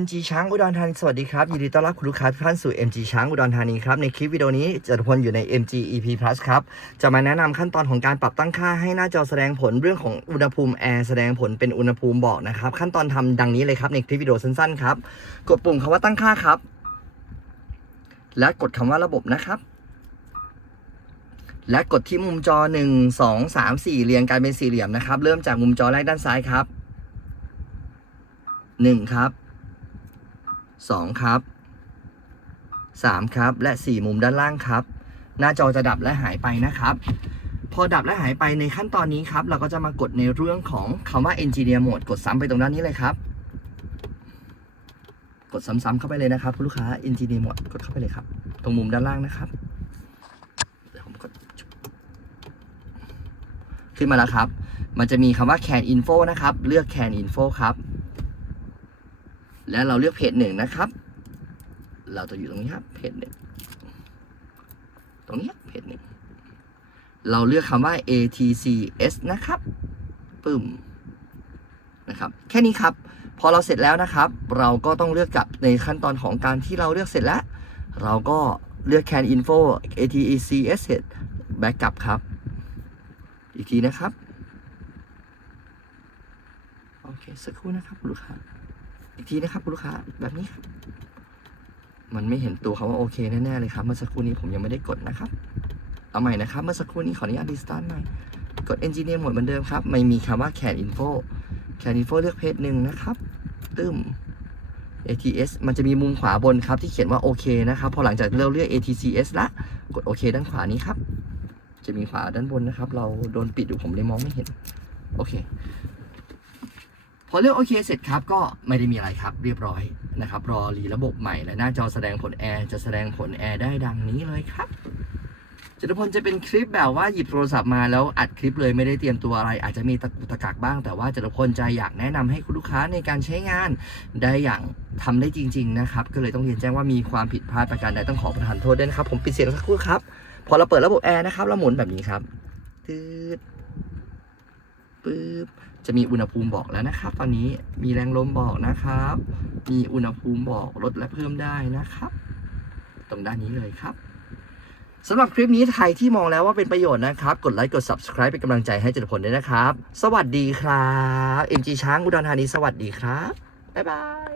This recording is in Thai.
MG ช้างอุดรธานีสวัสดีครับ ยินดีต้อนรับคุณลูกค้าทุกท่านสู่ MG ช้างอุดรธานีครับ ในคลิปวิดีโอนี้จตุพลอยู่ใน MG EP Plus ครับ จะมาแนะนำขั้นตอนของการปรับตั้งค่าให้หน้าจอแสดงผลเรื่องของอุณหภูมิแอร์แสดงผลเป็นอุณหภูมิบอกนะครับ ขั้นตอนทำดังนี้เลยครับ ในคลิปวิดีโอสั้นๆครับ กดปุ่มคำว่าตั้งค่าครับ และกดคำว่าระบบนะครับและกดที่มุมจอ 1 2 3 4 เรียงกันเป็นสี่เหลี่ยมนะครับ เริ่มจากมุมจอแรกด้านซ้ายครับ 1 ครับ 2 ครับ 3 ครับ และ 4 มุมด้านล่างครับ หน้าจอจะดับและหายไปนะครับ พอดับและหายไปในขั้นตอนนี้ครับ เราก็จะมากดในเรื่องของคำว่า Engineer Mode กดซ้ำไปตรงด้านนี้เลยครับ กดซ้ำๆเข้าไปเลยนะครับคุณลูกค้า Engineer Mode กดเข้าไปเลยครับ ตรงมุมด้านล่างนะครับเดี๋ยวผมกดจุ๊บขึ้นมาแล้วครับ มันจะมีคำว่า Can Info นะครับ เลือก Can Info ครับ และเราเลือกเพจหนึ่งนะครับ เราจะอยู่ตรงนี้ครับเพจหนึ่งตรงนี้เพจหนึ่งเราเลือกคำว่า ATCS นะครับปึ้มนะครับ แค่นี้ครับ พอเราเสร็จแล้วนะครับ เราก็ต้องเลือกกลับในขั้นตอนของการที่เราเลือกเสร็จแล้ว เราก็เลือก Can Info ATCS เสร็จ back กลับครับ อีกทีนะครับ โอเค สักครู่นะครับลูกค้า อีกทีนะครับคุณลูกค้าแบบนี้ครับมันไม่เห็นตัวคำว่าโอเคแน่ๆเลยครับ เมื่อสักครู่นี้ผมยังไม่ได้กดนะครับ เอาใหม่นะครับ เมื่อสักครู่นี้ขออนุญาตรีสตาร์ทใหม่ กด Engineer หมดเหมือนเดิมครับ ไม่มีคำว่า Can Info Can Info เลือกเพจหนึ่งนะครับตึม ATS มันจะมีมุมขวาบนครับที่เขียนว่าโอเคนะครับ พอหลังจากเราเลือก ATCS ละ กดโอเคด้านขวานี้ครับ จะมีขวาด้านบนนะครับ เราโดนปิดอยู่ผมเลยมองไม่เห็น โอเค พอเลือกโอเคเสร็จครับก็ไม่ได้มีอะไรครับเรียบร้อยนะครับ รอรีระบบใหม่และหน้าจอแสดงผลแอร์จะแสดงผลแอร์ได้ดังนี้เลยครับจตุพลจะเป็นคลิปแบบว่าหยิบโทรศัพท์มาแล้วอัดคลิปเลยไม่ได้เตรียมตัวอะไร อาจจะมีตะกุตะกักบ้าง แต่ว่าจตุพลจะอยากแนะนำให้คุณลูกค้าในการใช้งานได้อย่างทำได้จริง ๆ นะครับ ก็เลยต้องเรียนแจ้งว่ามีความผิดพลาดประการใดต้องขอประทานโทษด้วยนะครับ ผมปิดเสียงสักครู่ครับ พอเราเปิดระบบแอร์นะครับเราหมุนแบบนี้ครับตืด ปึ๊บจะมีอุณหภูมิบอกแล้วนะครับ ตอนนี้มีแรงลมบอกนะครับ มีอุณหภูมิบอกลดและเพิ่มได้นะครับ ตรงด้านนี้เลยครับสำหรับคลิปนี้ใครที่มองแล้วว่าเป็นประโยชน์นะครับ กดไลค์กด subscribe เป็นกำลังใจให้จตุพลด้วยนะครับ สวัสดีครับ MG ช้างอุดรธานีสวัสดีครับ บ๊ายบาย